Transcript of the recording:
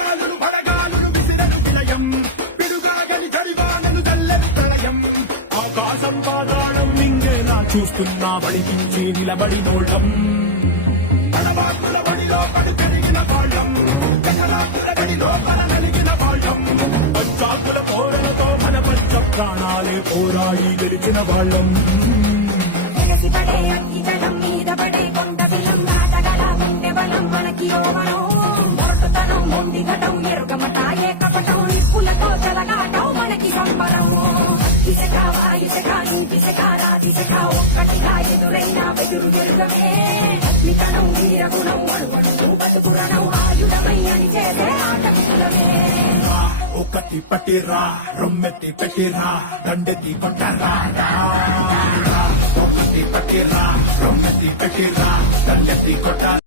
గాలులు పడగాలులు విసిరను విలయం పిడుగాగలి జడివానలు చల్లని ప్రళయం ఆకాశం పాతాళం మింగేలా చూస్తున్నా బడికించి నిలబడినోళ్ళం పడబాకుల బడిలో పడు పెరిగిన వాళ్ళం జగలాకుల బడిలో మన నలిగిన వాళ్ళం పచ్చాకుల పోరలతో మన పచ్చ ప్రాణాలే పోరాడి గెలిచిన వాళ్ళం పడే అగ్గి జలం మీద పడే కొండ బిలం నాటగల గుండె బలం మనకి ఓవరం మొరటుతనం మొండి ఘటం ఎరుగమట ఏకపటం నిప్పులతో చెలగాటం మనకి సంబరం ఇసక వాయుసక నీటిసక రాతిసక ఒక్కటిగా ఎదురైన బెదురు గెలుగమే అగ్నికణం వీరగుణం అణువణు బతుకురణం ఆయుధమై అని చేసే ఆటకులమే ఒకటి పట్టిరా రొమ్మెత్తి పెట్టిరా దండెత్తి కొట్టరా ఒకటి పట్టిరా రొమ్మెత్తి పెట్టిరా దండెత్తి కొట్ట